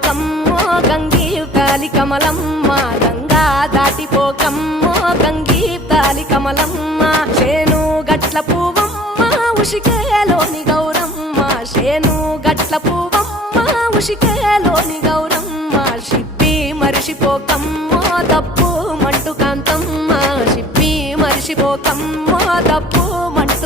దాటిపోకమ్మో గంగీతాలి కమలమ్మ గంగా దాటిపోకమ్మో గంగీతాలి కమలమ్మ శేను గట్ల పువ్వమ్మ ఉషికేలోని గౌరమ్మ శేను గట్ల పువ్వమ్మ ఉషికేలోని గౌరమ్మ షిప్పి మరిషిపోకమ్మో తప్పు మంటు కాంతమ్మ షిప్పి మరిషిపోకమ్మో తప్పు మంటు